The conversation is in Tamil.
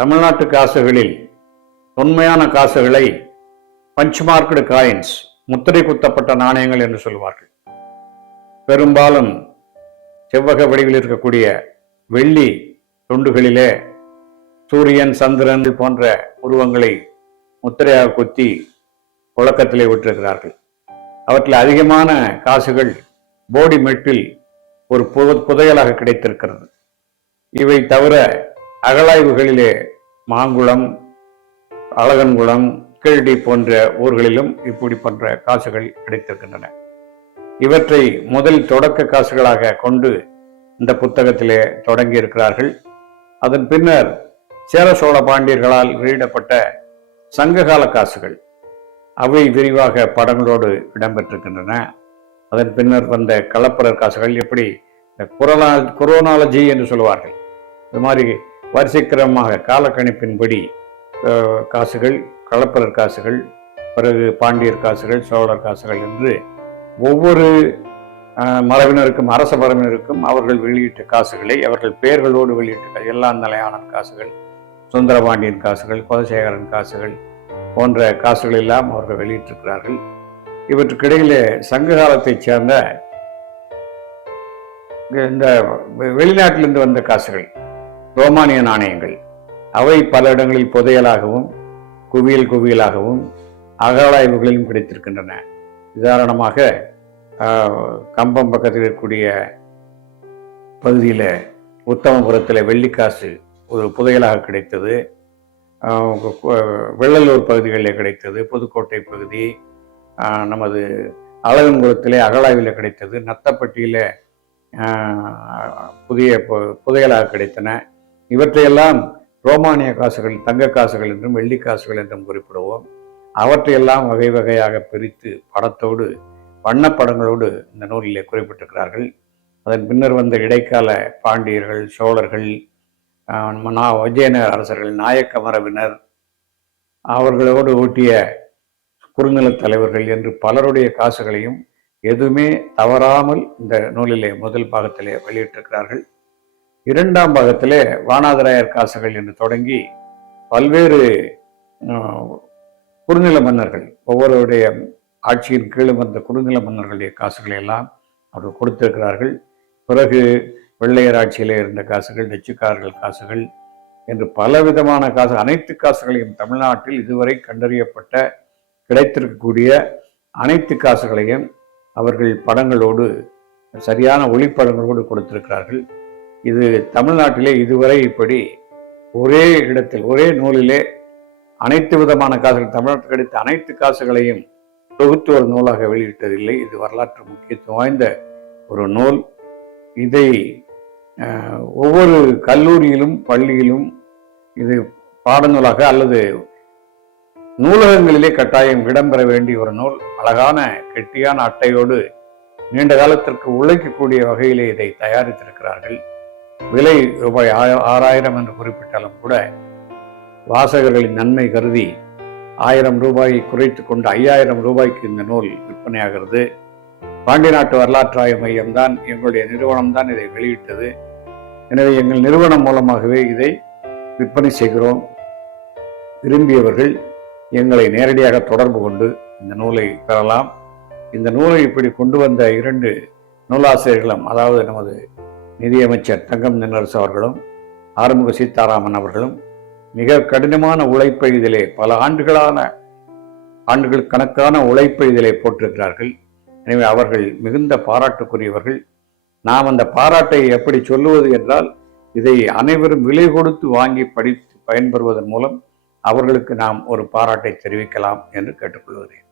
தமிழ்நாட்டு காசுகளில் தொன்மையான காசுகளை பஞ்ச்மார்க்டு காயின்ஸ், முத்திரை குத்தப்பட்ட நாணயங்கள் என்று சொல்வார்கள். பெரும்பாலும் செவ்வக வடிவில் இருக்கக்கூடிய வெள்ளி துண்டுகளிலே சூரியன், சந்திரன் போன்ற உருவங்களை முத்திரையாக குத்தி புழக்கத்திலே விட்டிருக்கிறார்கள். அவற்றில் அதிகமான காசுகள் போடி மெட்டில் ஒரு புதையலாக கிடைத்திருக்கிறது. இவை தவிர அகழாய்வுகளிலே மாங்குளம், அழகன்குளம், கீழடி போன்ற ஊர்களிலும் இப்படி போன்ற காசுகள் கிடைத்திருக்கின்றன. இவற்றை முதல் தொடக்க காசுகளாக கொண்டு இந்த புத்தகத்திலே தொடங்கி இருக்கிறார்கள். அதன் பின்னர் சேர சோழ பாண்டியர்களால் வெளியிடப்பட்ட சங்ககால காசுகள், அவை விரிவாக படங்களோடு இடம்பெற்றிருக்கின்றன. அதன் பின்னர் வந்த களப்பிரர் காசுகள், எப்படி குரோனாலஜி என்று சொல்லுவார்கள், இது மாதிரி வரிசைக்கிரமமாக காலக்கணிப்பின்படி காசுகள், களப்பிரர் காசுகள், பிறகு பாண்டியர் காசுகள், சோழர் காசுகள் என்று ஒவ்வொரு மரபினருக்கும், அரச மரபினருக்கும் அவர்கள் வெளியிட்ட காசுகளை அவர்கள் பெயர்களோடு வெளியிட்ட எல்லா நிலையான காசுகள், சுந்தரபாண்டியன் காசுகள், குலசேகரன் காசுகள் போன்ற காசுகள் எல்லாம் அவர்கள் வெளியிட்டிருக்கிறார்கள். இவற்றுக்கிடையிலே சங்க காலத்தைச் சேர்ந்த இந்த வெளிநாட்டிலிருந்து வந்த காசுகள், ரோமானிய நாணயங்கள், அவை பல இடங்களில் புதையலாகவும் குவியலாகவும் அகழாய்வுகளிலும் கிடைத்திருக்கின்றன. உதாரணமாக கம்பம் பக்கத்தில் இருக்கக்கூடிய பகுதியில் உத்தமபுரத்தில் வெள்ளிக்காசு ஒரு புதையலாக கிடைத்தது. வெள்ளலூர் பகுதிகளில் கிடைத்தது. புதுக்கோட்டை பகுதி, நமது அழகன்குளத்திலே அகழாய்வில் கிடைத்தது. நத்தப்பட்டியில் புதிய புதையலாக கிடைத்தன. இவற்றையெல்லாம் ரோமானிய காசுகள், தங்க காசுகள் என்றும் வெள்ளி காசுகள் என்றும் குறிப்பிடுவோம். அவற்றையெல்லாம் வகை வகையாக பிரித்து படத்தோடு, வண்ணப்படங்களோடு இந்த நூலிலே குறிப்பிட்டிருக்கிறார்கள். அதன் பின்னர் வந்த இடைக்கால பாண்டியர்கள், சோழர்கள், விஜயநகர அரசர்கள், நாயக்க மரபினர், அவர்களோடு ஊட்டிய குறுநிலத் தலைவர்கள் என்று பலருடைய காசுகளையும் எதுவுமே தவறாமல் இந்த நூலிலே முதல் பாகத்திலே வெளியிட்டிருக்கிறார்கள். இரண்டாம் பாகத்திலே வானாதிராயர் காசுகள் என்று தொடங்கி பல்வேறு குறுநில மன்னர்கள், ஒவ்வொருடைய ஆட்சியின் கீழ் வந்த குறுநில மன்னர்களுடைய காசுகளை எல்லாம் அவர்கள் கொடுத்திருக்கிறார்கள். பிறகு வெள்ளையர் ஆட்சியிலே இருந்த காசுகள், டச்சுக்காரர்கள் காசுகள் என்று பலவிதமான காசு, அனைத்து காசுகளையும் தமிழ்நாட்டில் இதுவரை கண்டறியப்பட்ட கிடைத்திருக்கக்கூடிய அனைத்து காசுகளையும் அவர்கள் படங்களோடு, சரியான ஒளிப்படங்களோடு கொடுத்திருக்கிறார்கள். இது தமிழ்நாட்டிலே இதுவரை இப்படி ஒரே இடத்தில், ஒரே நூலிலே அனைத்து விதமான காசுகள், தமிழ்நாட்டுக்கு கிடைத்த அனைத்து காசுகளையும் தொகுத்து ஒரு நூலாக வெளியிட்டதில்லை. இது வரலாற்று முக்கியத்துவம் வாய்ந்த ஒரு நூல். இதை ஒவ்வொரு கல்லூரியிலும் பள்ளியிலும் இது பாடநூலாக அல்லது நூலகங்களிலே கட்டாயம் இடம்பெற வேண்டிய ஒரு நூல். அழகான கெட்டியான அட்டையோடு நீண்ட காலத்திற்கு உழைக்கக்கூடிய வகையிலே இதை தயாரித்திருக்கிறார்கள். விலை ரூபாய் 6000 என்று குறிப்பிட்டாலும் கூட வாசகர்களின் நன்மை கருதி 1000 ரூபாயை குறைத்து கொண்டு 5000 ரூபாய்க்கு இந்த நூல் விற்பனையாகிறது. பாண்டிய நாட்டு வரலாற்று ஆய்வு மையம் தான், எங்களுடைய நிறுவனம் தான் இதை வெளியிட்டது. எனவே எங்கள் நிறுவனம் மூலமாகவே இதை விற்பனை செய்கிறோம். விரும்பியவர்கள் எங்களை நேரடியாக தொடர்பு கொண்டு இந்த நூலை பெறலாம். இந்த நூலை இப்படி கொண்டு வந்த 2 நூலாசிரியர்களும், அதாவது நமது நிதியமைச்சர் தங்கம் தென்னரசு அவர்களும் ஆறுமுக சீதாராமன் அவர்களும் மிக கடினமான உழைப்பை இதிலே, பல ஆண்டுகள் கணக்கான உழைப்பை இதிலே போட்டிருக்கிறார்கள். எனவே அவர்கள் மிகுந்த பாராட்டுக்குரியவர்கள். நாம் அந்த பாராட்டை எப்படி சொல்லுவது என்றால், இதை அனைவரும் விலை கொடுத்து வாங்கி படித்து பயன்பெறுவதன் மூலம் அவர்களுக்கு நாம் ஒரு பாராட்டை தெரிவிக்கலாம் என்று கேட்டுக்கொள்கிறேன்.